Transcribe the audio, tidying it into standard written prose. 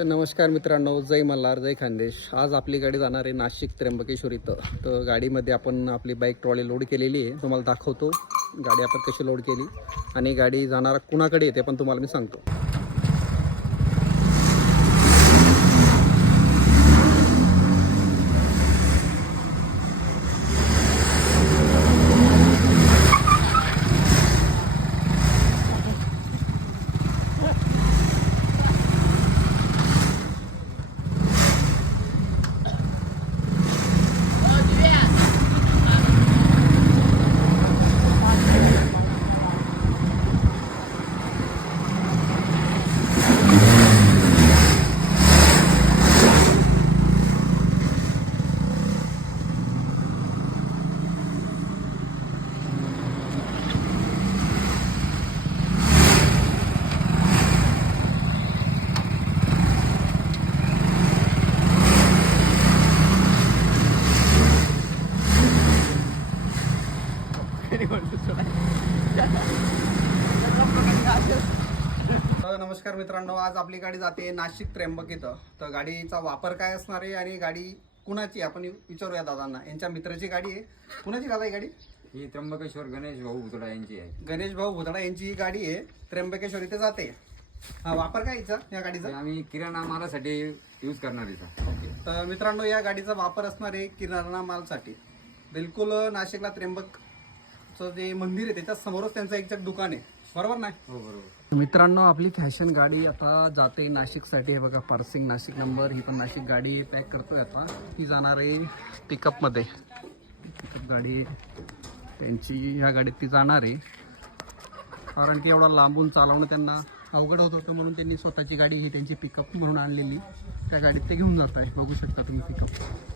तर नमस्कार मित्रांनो, जय मल्हार, जय खानदेश. आज आपली गाडी जाणार आहे नाशिक त्र्यंबकेश्वर इथं. तर गाडीमध्ये आपण आपली बाईक ट्रॉली लोड केलेली आहे. तुम्हाला दाखवतो गाडी आपण कशी लोड केली आणि गाडी जाणार कुणाकडे येते पण तुम्हाला मी सांगतो. नमस्कार मित्रांनो, आज आपली गाडी जाते नाशिक त्र्यंबक इथं. तर गाडीचा वापर काय असणार आहे आणि गाडी कुणाची आपण विचारूया दादांना. यांच्या मित्राची गाडी आहे. कुणाची दादा ही गाडी? ही त्र्यंबकेश्वर गणेश भाऊ भुतडा यांची आहे. गणेश भाऊ भुतडा यांची ही गाडी आहे. त्र्यंबकेश्वर इथे जाते. हा, वापर काय हिचा या गाडीचा? आम्ही किराणा मालासाठी यूज करणार आहे. तर मित्रांनो, या गाडीचा वापर असणार आहे किराणा मालसाठी. बिलकुल नाशिकला त्र्यंबकचं जे मंदिर आहे त्याच्या समोरच त्यांचं एक्झॅक्ट दुकान आहे, बरोबर नाही? हो बरोबर. मित्रांनो, आपली फॅशन गाडी आता जाते नाशिकसाठी. हे बघा, पार्सिंग नाशिक नंबर. ही पण नाशिक गाडी पॅक करतोय आता. ही जाणार आहे पिकअपमध्ये. पिकअप गाडी त्यांची, ह्या गाडीत ती जाणार आहे. कारण की एवढा लांबून चालवणं त्यांना अवघड होत होतं, म्हणून त्यांनी स्वतःची गाडी ही त्यांची पिकअप म्हणून आणलेली. त्या गाडीत ते घेऊन जात आहे. बघू शकता तुम्ही पिकअप.